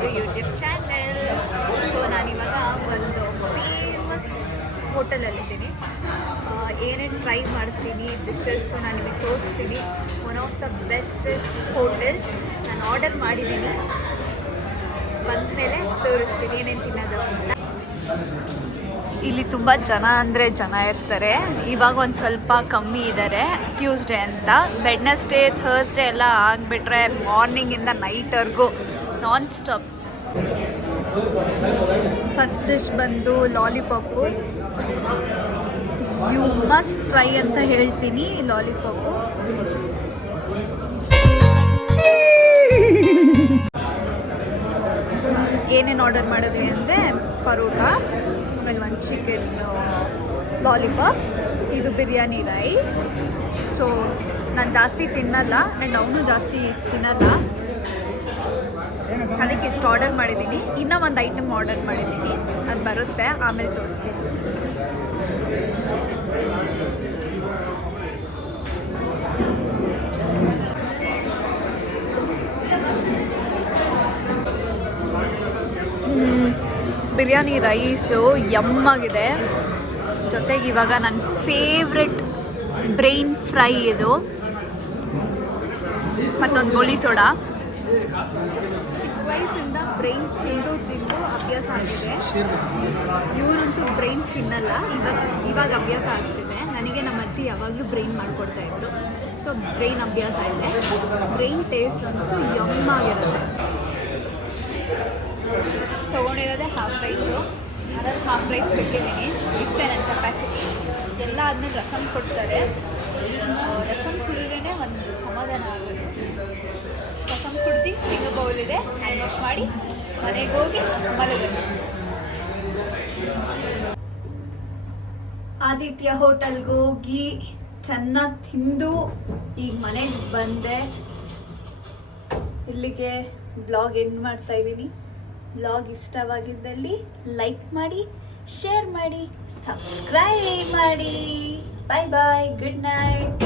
To YouTube channel. So ನಾನಿವಾಗ ಒಂದು famous ಹೋಟೆಲಲ್ಲಿದ್ದೀನಿ. ಏನೇನು ಟ್ರೈ ಮಾಡ್ತೀನಿ ಡಿಶಸ್ಸು ನಾನು ನಿಮಗೆ ತೋರಿಸ್ತೀನಿ. One of the bestest hotel. ನಾನು ಆರ್ಡರ್ ಮಾಡಿದ್ದೀನಿ, ಬಂದಮೇಲೆ ತೋರಿಸ್ತೀನಿ ಏನೇನು ತಿನ್ನೋದು ಅಂತ. ಇಲ್ಲಿ ತುಂಬ ಜನ ಅಂದರೆ ಜನ ಇರ್ತಾರೆ. ಇವಾಗ ಒಂದು ಸ್ವಲ್ಪ ಕಮ್ಮಿ ಇದ್ದಾರೆ ಟ್ಯೂಸ್ಡೇ ಅಂತ. ವೆಡ್ನೆಸ್ಡೇ ಥರ್ಸ್ಡೇ ಎಲ್ಲ ಆಗಿಬಿಟ್ರೆ ಮಾರ್ನಿಂಗಿಂದ ನೈಟ್ವರೆಗೂ ನಾನ್ ಸ್ಟಾಪ್. ಫಸ್ಟ್ ಡಿಶ್ ಬಂದು ಲಾಲಿಪಾಪು. ಯು ಮಸ್ಟ್ ಟ್ರೈ ಅಂತ ಹೇಳ್ತೀನಿ ಲಾಲಿಪಾಪು. ಏನೇನು ಆರ್ಡರ್ ಮಾಡಿದ್ವಿ ಅಂದರೆ ಪರೋಟ, ಆಮೇಲೆ ಒಂದು ಚಿಕನ್ ಲಾಲಿಪಾಪ್, ಇದು ಬಿರಿಯಾನಿ ರೈಸ್. ಸೊ ನಾನು ಜಾಸ್ತಿ ತಿನ್ನಲ್ಲ ಆ್ಯಂಡ್ ಅವನು ಜಾಸ್ತಿ ತಿನ್ನಲ್ಲ, ಅದಕ್ಕೆ ಇಷ್ಟು ಆರ್ಡರ್ ಮಾಡಿದ್ದೀನಿ. ಇನ್ನೂ ಒಂದು ಐಟಮ್ ಆರ್ಡರ್ ಮಾಡಿದ್ದೀನಿ, ಅದು ಬರುತ್ತೆ ಆಮೇಲೆ ತೋರಿಸ್ತೀನಿ. ಬಿರಿಯಾನಿ ರೈಸು ಯಮ್ಮಾಗಿದೆ. ಜೊತೆಗೆ ಇವಾಗ ನನ್ನ ಫೇವ್ರೆಟ್ ಬ್ರೈನ್ ಫ್ರೈ ಇದು, ಮತ್ತೊಂದು ಗೋಲಿ ಸೋಡಾ. ಚಿಕ್ಕ ವಯಸ್ಸಿಂದ ಬ್ರೈನ್ ತಿಂದು ಅಭ್ಯಾಸ ಆಗಿದೆ. ಇವನಂತೂ ಬ್ರೈನ್ ತಿನ್ನಲ್ಲ, ಇವಾಗ ಅಭ್ಯಾಸ ಆಗ್ತಿದೆ. ನನಗೆ ನಮ್ಮ ಅಜ್ಜಿ ಯಾವಾಗಲೂ ಬ್ರೈನ್ ಮಾಡಿಕೊಡ್ತಾಯಿದ್ರು. ಸೊ ಬ್ರೈನ್ ಅಭ್ಯಾಸ ಇದೆ. ಬ್ರೈನ್ ಟೇಸ್ಟ್ ಅಂತೂ ಯಮ್ಮಾಗಿರುತ್ತೆ. ತೊಗೊಂಡಿರೋದೆ ಹಾಫ್ ರೈಸು, ಅದರಲ್ಲಿ ಹಾಫ್ ರೈಸ್ ಬಿಟ್ಟಿದ್ದೀನಿ. ಇಷ್ಟೇ ನನ್ನ ಕೆಪಾಸಿಟಿ. ಎಲ್ಲ ಆದಮೇಲೆ ರಸಮ್ ಕೊಡ್ತಾರೆ. ರಸಮ್ ಕುಡಿದ್ರೇ ಒಂದು ಸಮಾಧಾನ ಆಗೋದು. ರಸಮ್ ಕುಡ್ದು ಈಗ ಬೌಲಿದೆ, ಹ್ಯಾಂಡ್ ವಾಶ್ ಮಾಡಿ ಮನೆಗೆ ಹೋಗಿ ಮಲಗೋದು. ಆದಿತ್ಯ ಹೋಟೆಲ್ಗೆ ಹೋಗಿ ಚೆನ್ನಾಗಿ ತಿಂದು ಈಗ ಮನೆಗೆ ಬಂದೆ. ಇಲ್ಲಿಗೆ ಬ್ಲಾಗ್ ಎಂಡ್ ಮಾಡ್ತಾಯಿದ್ದೀನಿ. ಬ್ಲಾಗ್ ಇಷ್ಟವಾಗಿದ್ದಲ್ಲಿ ಲೈಕ್ ಮಾಡಿ, ಶೇರ್ ಮಾಡಿ, ಸಬ್ಸ್ಕ್ರೈಬ್ ಮಾಡಿ. ಬಾಯ್ ಬಾಯ್, ಗುಡ್ ನೈಟ್.